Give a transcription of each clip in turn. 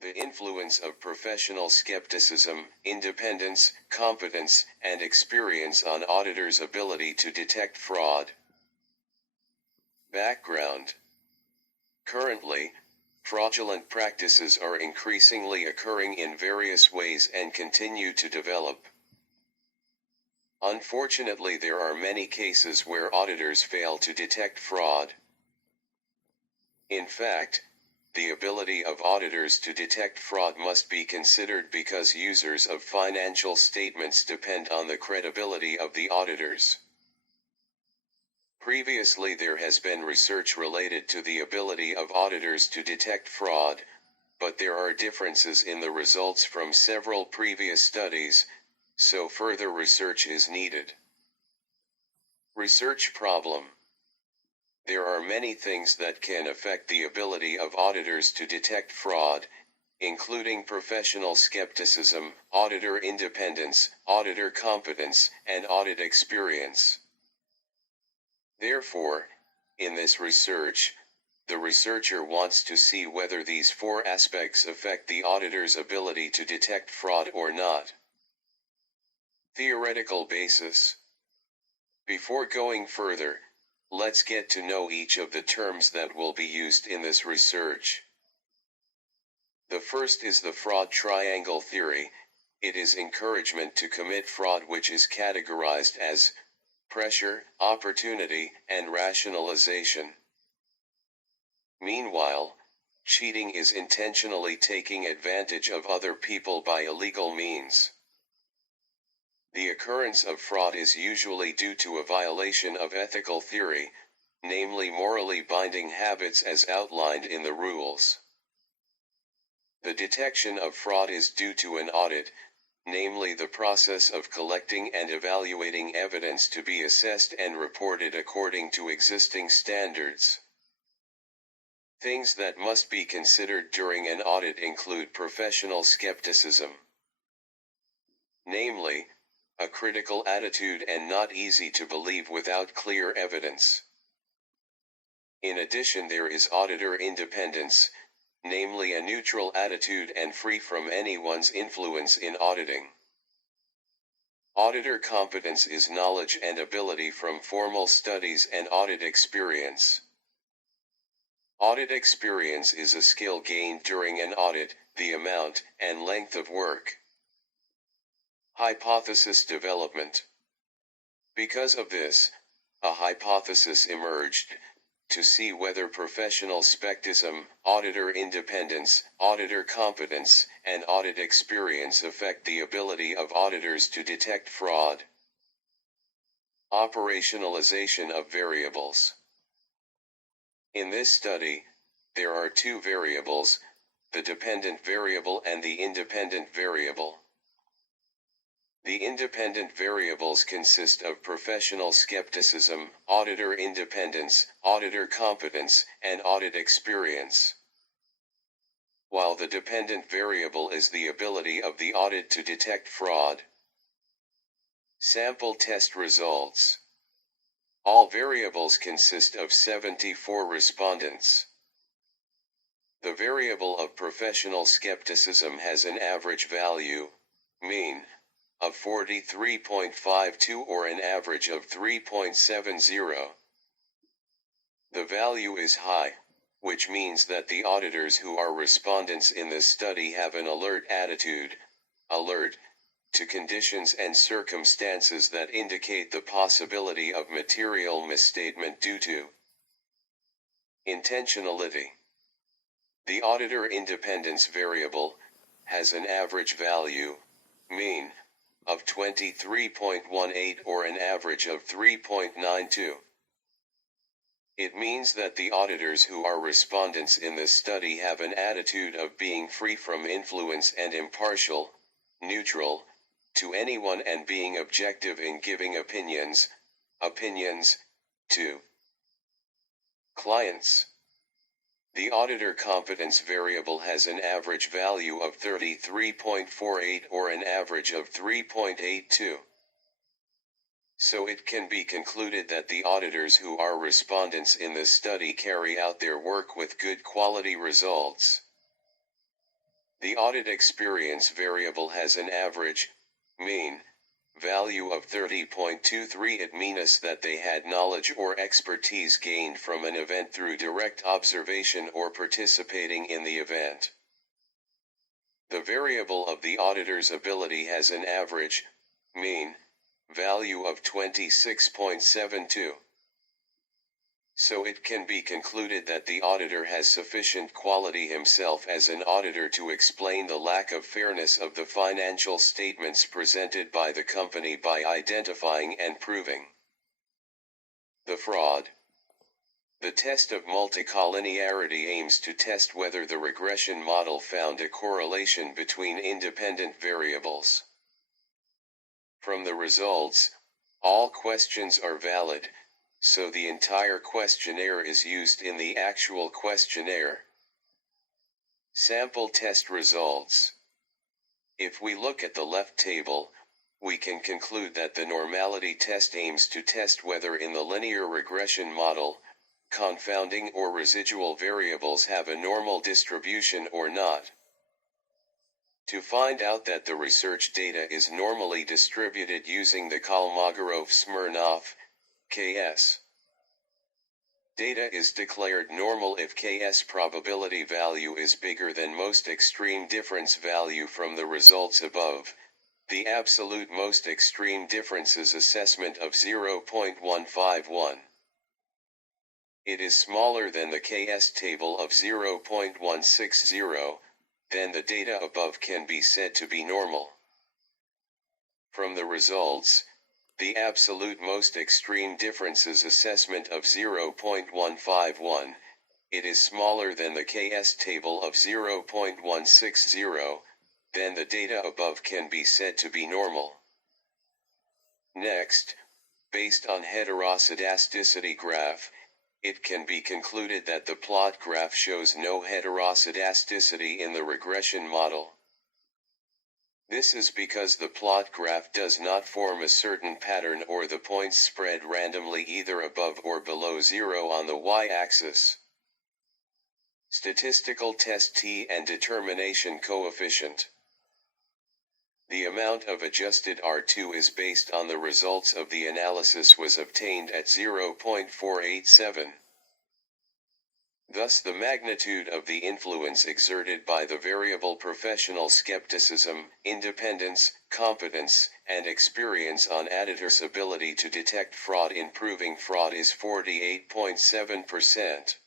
The influence of professional skepticism, independence, competence, and experience on auditors' ability to detect fraud. Background. Currently, fraudulent practices are increasingly occurring in various ways and continue to develop. Unfortunately, there are many cases where auditors fail to detect fraud. In fact, the ability of auditors to detect fraud must be considered because users of financial statements depend on the credibility of the auditors. Previously, there has been research related to the ability of auditors to detect fraud, but there are differences in the results from several previous studies, so further research is needed. Research problem. There are many things that can affect the ability of auditors to detect fraud, including professional skepticism, auditor independence, auditor competence, and audit experience. Therefore, in this research, the researcher wants to see whether these four aspects affect the auditor's ability to detect fraud or not. Theoretical basis. Before going further, let's get to know each of the terms that will be used in this research. The first is the fraud triangle theory. It is encouragement to commit fraud, which is categorized as pressure, opportunity, and rationalization. Meanwhile, cheating is intentionally taking advantage of other people by illegal means. The occurrence of fraud is usually due to a violation of ethical theory, namely morally binding habits as outlined in the rules. The detection of fraud is due to an audit, namely the process of collecting and evaluating evidence to be assessed and reported according to existing standards. Things that must be considered during an audit include professional skepticism, namely, a critical attitude and not easy to believe without clear evidence. In addition, there is auditor independence, namely a neutral attitude and free from anyone's influence in auditing. Auditor competence is knowledge and ability from formal studies and audit experience. Audit experience is a skill gained during an audit, the amount and length of work. Hypothesis development. Because of this, a hypothesis emerged, to see whether professional skepticism, auditor independence, auditor competence, and audit experience affect the ability of auditors to detect fraud. Operationalization of variables. In this study, there are two variables, the dependent variable and the independent variable. The independent variables consist of professional skepticism, auditor independence, auditor competence, and audit experience. While the dependent variable is the ability of the audit to detect fraud. Sample test results. All variables consist of 74 respondents. The variable of professional skepticism has an average value, mean, of 43.52 or an average of 3.70. The value is high, which means that the auditors who are respondents in this study have an alert attitude, alert, to conditions and circumstances that indicate the possibility of material misstatement due to intentionality. The auditor independence variable has an average value, mean, of 23.18 or an average of 3.92. It means that the auditors who are respondents in this study have an attitude of being free from influence and impartial, neutral, to anyone and being objective in giving opinions to clients. The auditor competence variable has an average value of 33.48 or an average of 3.82. So it can be concluded that the auditors who are respondents in this study carry out their work with good quality results. The audit experience variable has an average, mean, value of 30.23. It means that they had knowledge or expertise gained from an event through direct observation or participating in the event. The variable of the auditor's ability has an average, mean, value of 26.72. So it can be concluded that the auditor has sufficient quality himself as an auditor to explain the lack of fairness of the financial statements presented by the company by identifying and proving the fraud. The test of multicollinearity aims to test whether the regression model found a correlation between independent variables. From the results, all questions are valid, so the entire questionnaire is used in the actual questionnaire. Sample test results. If we look at the left table, we can conclude that the normality test aims to test whether in the linear regression model, confounding or residual variables have a normal distribution or not. To find out that the research data is normally distributed using the Kolmogorov-Smirnov, KS. Data is declared normal if KS probability value is bigger than most extreme difference value from the results above, the absolute most extreme differences assessment of 0.151. It is smaller than the KS table of 0.160, then the data above can be said to be normal. From the results, the absolute most extreme differences assessment of 0.151, it is smaller than the KS table of 0.160, then the data above can be said to be normal. Next, based on heterosidasticity graph, it can be concluded that the plot graph shows no heterosidasticity in the regression model. This is because the plot graph does not form a certain pattern or the points spread randomly either above or below zero on the y-axis. Statistical test T and determination coefficient. The amount of adjusted R2 is based on the results of the analysis was obtained at 0.487. Thus the magnitude of the influence exerted by the variable professional skepticism, independence, competence, and experience on auditor's ability to detect fraud in proving fraud is 48.7%,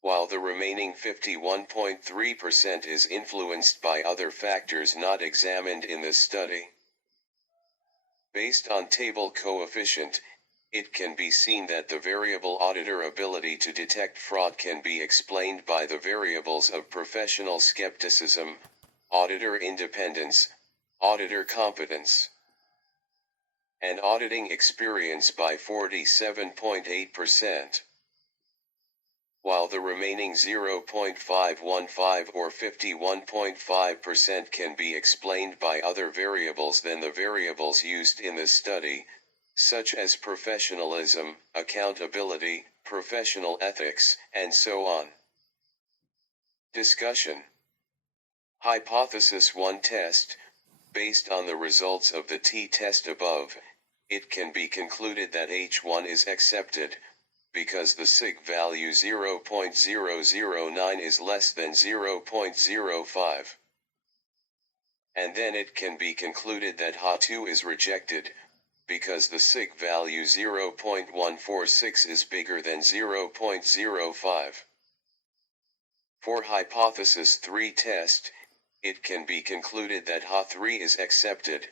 while the remaining 51.3% is influenced by other factors not examined in this study. Based on table coefficient, it can be seen that the variable auditor ability to detect fraud can be explained by the variables of professional skepticism, auditor independence, auditor competence, and auditing experience by 47.8%, while the remaining 0.515 or 51.5% can be explained by other variables than the variables used in this study, such as professionalism, accountability, professional ethics, and so on. Discussion. Hypothesis 1 test. Based on the results of the t-test above, it can be concluded that H1 is accepted, because the sig value 0.009 is less than 0.05. And then it can be concluded that Ha2 is rejected, because the sig value 0.146 is bigger than 0.05. For hypothesis 3 test, it can be concluded that Ha3 is accepted,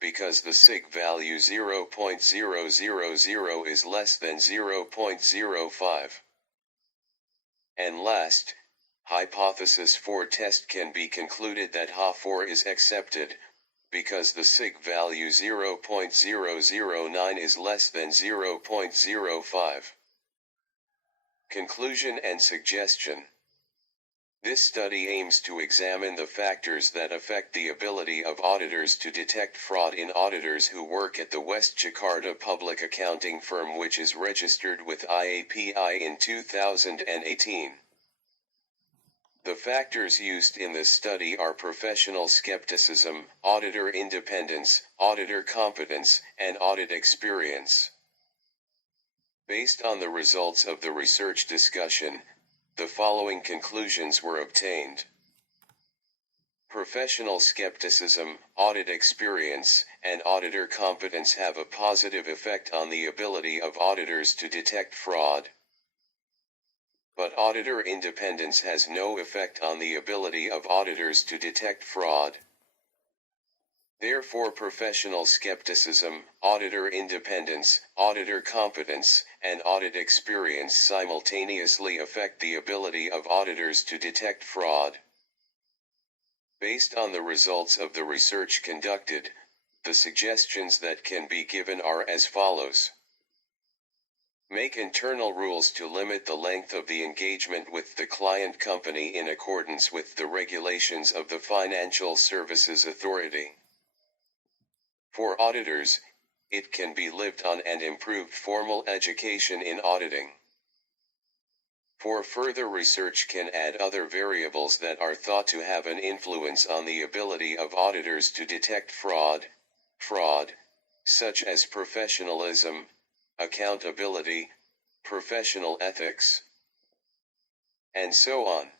because the sig value 0.000 is less than 0.05. And last, hypothesis 4 test can be concluded that Ha4 is accepted, because the sig value 0.009 is less than 0.05. Conclusion and suggestion. This study aims to examine the factors that affect the ability of auditors to detect fraud in auditors who work at the West Jakarta public accounting firm, which is registered with IAPI in 2018. The factors used in this study are professional skepticism, auditor independence, auditor competence, and audit experience. Based on the results of the research discussion, the following conclusions were obtained. Professional skepticism, audit experience, and auditor competence have a positive effect on the ability of auditors to detect fraud. But auditor independence has no effect on the ability of auditors to detect fraud. Therefore, professional skepticism, auditor independence, auditor competence, and audit experience simultaneously affect the ability of auditors to detect fraud. Based on the results of the research conducted, the suggestions that can be given are as follows. Make internal rules to limit the length of the engagement with the client company in accordance with the regulations of the Financial Services Authority. For auditors, it can be lived on and improved formal education in auditing. For further research can add other variables that are thought to have an influence on the ability of auditors to detect fraud, such as professionalism, accountability, professional ethics, and so on.